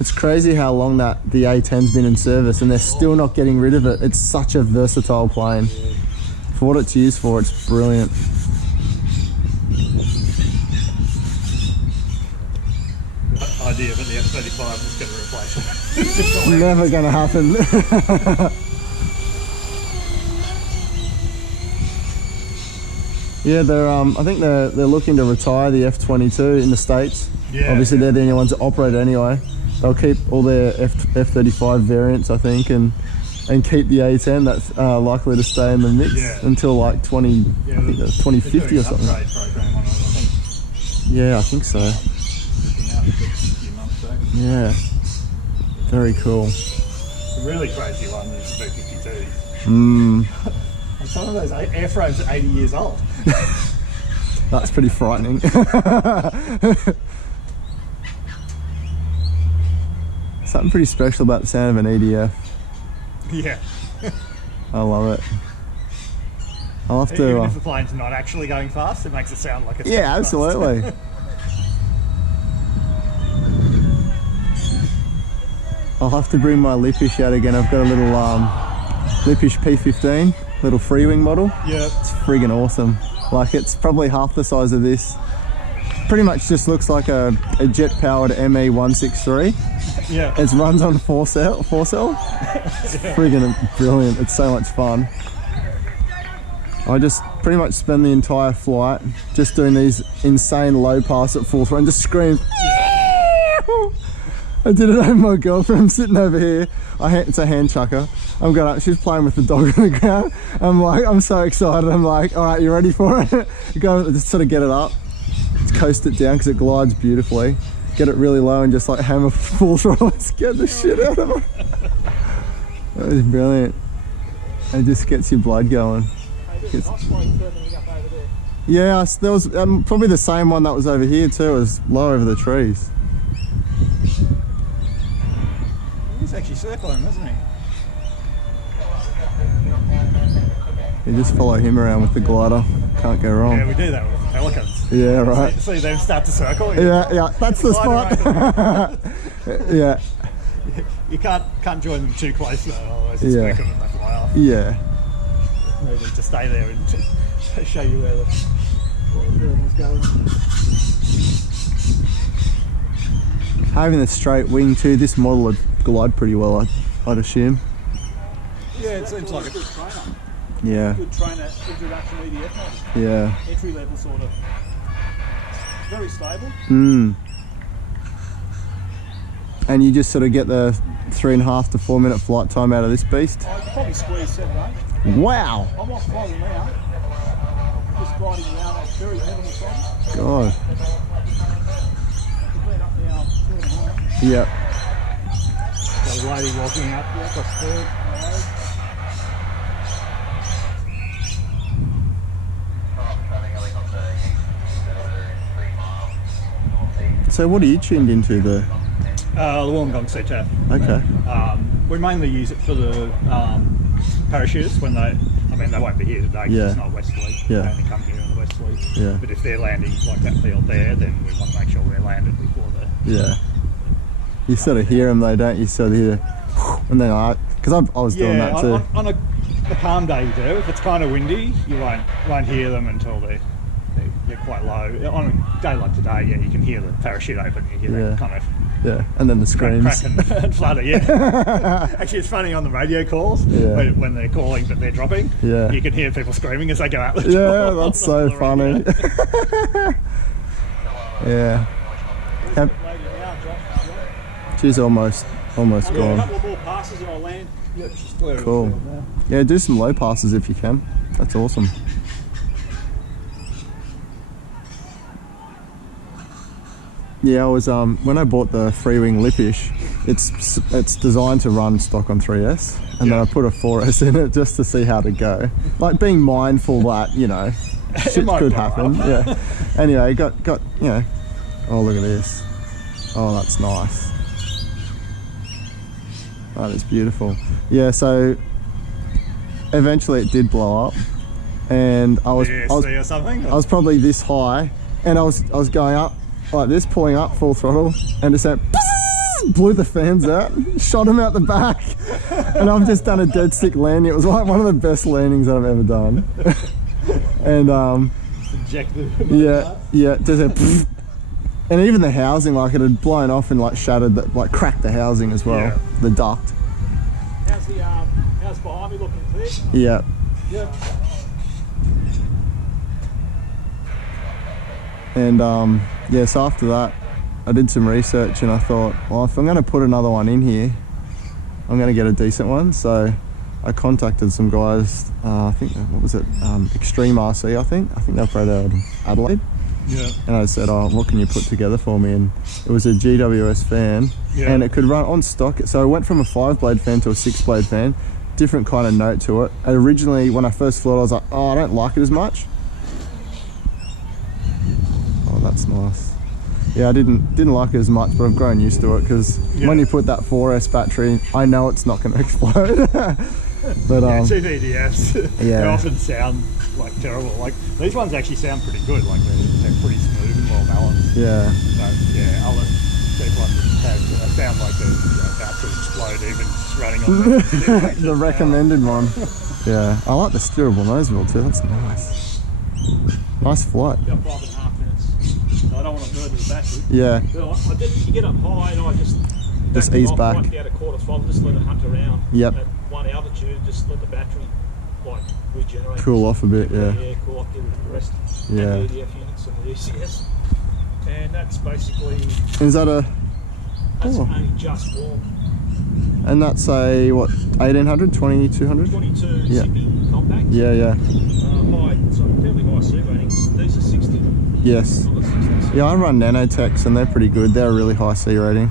It's crazy how long the A-10's been in service and they're still not getting rid of it. It's such a versatile plane. For what it's used for, it's brilliant. Idea that the F-35 is going to replace it. Never going to happen. Yeah, they're I think they're looking to retire the F-22 in the States. Yeah. Obviously, they're the only ones that operate it anyway. They'll keep all their F-35 variants, I think, and keep the A-10. That's likely to stay in the mix until like 2050 or something. Program on it, I think. Yeah, I think so. Yeah, very cool. The really crazy one is the B-52. Mm. And some of those airframes are 80 years old. That's pretty frightening. Something pretty special about the sound of an EDF. Yeah. I love it. I'll have to... Even if the plane's not actually going fast, it makes it sound like it's yeah, absolutely. I'll have to bring my Lippisch out again. I've got a little Lippisch P15, little Freewing model. Yeah. It's friggin' awesome. Like, it's probably half the size of this. Pretty much just looks like a jet-powered ME-163. Yeah. It runs on 4-cell. It's friggin' brilliant. It's so much fun. I just pretty much spend the entire flight just doing these insane low pass at full throttle and just scream. I did it over my girlfriend sitting over here. It's a hand chucker. I'm going up, she's playing with the dog on the ground. I'm so excited. I'm like, all right, you ready for it? Go, just sort of get it up, just coast it down because it glides beautifully. Get it really low and just like hammer full throttle and scare the shit out of it. That was brilliant. It just gets your blood going. Yeah, there was probably the same one that was over here too. It was low over the trees. He's actually circling, isn't he? You just follow him around with the glider. Can't go wrong. Yeah, we do that with pelicans. Yeah, right. See them start to circle. Yeah, that's the spot. Yeah. You can't join them too close though, otherwise it's quicker than they fly off. Yeah. Maybe to stay there and show you where the animal's going. Having a straight wing too, this model would glide pretty well, I'd assume. Yeah, it seems like a good trainer. Yeah. Good trainer introduction EDF model. Yeah. Entry level sort of. Very stable. Mm. And you just sort of get the 3.5 to 4 minute flight time out of this beast? I could probably squeeze 7 or 8. Wow! I'm off gliding now. Just gliding now, I'm very heavily from. God. We've been up now 2.5. Yep. Got a lady walking up here across the road. So what are you tuned into the Wollongong CTAF. Okay. We mainly use it for the parachutists when they won't be here today because it's not Westerly. Yeah. They only come here on the Westerly. Yeah. But if they're landing like that field there, then we want to make sure they're landed before the... Yeah. You sort of hear them though, don't you? Sort of hear, and then because I was doing that too. On a calm day you do. If it's kind of windy, you won't hear them until they're quite low. On a day like today, you can hear the parachute open. You hear that kind of and then the screams. Crack and flutter, Actually, it's funny on the radio calls when they're calling but they're dropping. Yeah. You can hear people screaming as they go out the door. Yeah, that's so funny. Yeah. She's almost gone. A couple more passes and I'll land. Yep, she's clear. Cool. Yeah, do some low passes if you can. That's awesome. Yeah, I was when I bought the Freewing Lippisch, it's designed to run stock on 3S, and then I put a 4S in it just to see how to go. Like being mindful that shit could happen. Yeah. Anyway, got Oh, look at this. Oh, that's nice. That is beautiful. Yeah, so eventually it did blow up, and I was probably this high, and I was going up like this, pulling up full throttle, and just went just blew the fans out, shot them out the back, and I've just done a dead sick landing. It was like one of the best landings that I've ever done. And yeah, just a and even the housing, like it had blown off and like shattered, like cracked the housing as well, the duct. How's the house behind me looking clear? Yeah. Yeah. And yeah, so after that, I did some research and I thought, well, if I'm going to put another one in here, I'm going to get a decent one. So I contacted some guys, I think, what was it, Extreme RC, I think they operate out of Adelaide. Yeah. And I said, oh, what can you put together for me? And it was a GWS fan, and it could run on stock. So I went from a 5-blade fan to a 6-blade fan, different kind of note to it. And originally, when I first flew it, I was like, oh, I don't like it as much. Oh, that's nice. Yeah, I didn't like it as much, but I've grown used to it because when you put that 4S battery, I know it's not going to explode. But CVDS, they often sound like terrible. Like these ones actually sound pretty good. Like they're pretty smooth and well balanced. Yeah. So yeah, other cheap ones they sound like they're about to explode even just running on the recommended one. Yeah, I like the steerable nose wheel too. That's nice. Nice flight. About 5.5 minutes. So I don't want to murder the battery. Yeah. But I did. You get up high and I just ease back. Like out a quarter throttle, just let it hunt around. Yep. At one altitude, just let the battery like regenerate. Cool off a bit, yeah. Yeah, cool off, get the rest. Yeah. And the EDF units and the ECS. And that's basically. Is that a? That's only just warm. And that's a what? 1800, 2200? 22 zippy compact. Yeah, yeah. High, so fairly high C ratings. These are 60. Yes. Yeah, I run nanotechs and they're pretty good. They're a really high C rating.